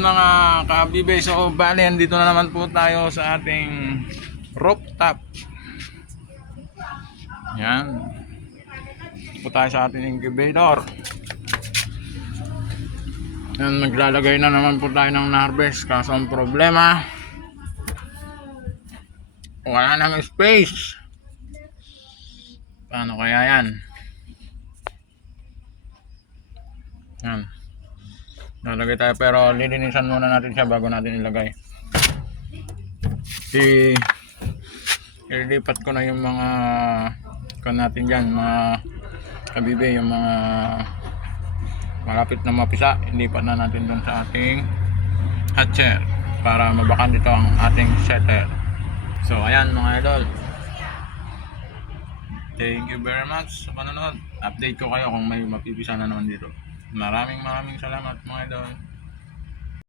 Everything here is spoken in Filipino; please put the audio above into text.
yun mga kabibay, so bali andito na naman po tayo sa ating rooftop. Yan. Po tayo sa ating incubator. Yan, maglalagay na naman po tayo ng harvest. Kaso ang problema, wala nang space. Paano kaya yan? Yan. Lalagay tayo pero lilinisan muna natin siya bago natin ilagay. Ilipat ko na yung mga natin dyan, mga kabibe, yung mga malapit na mapisa. Ilipat na natin dun sa ating hatcher para mabakan dito ang ating setter. So ayan mga idol, thank you very much sa panonood. Update ko kayo kung may mapipisa na naman dito. Maraming salamat mga idol.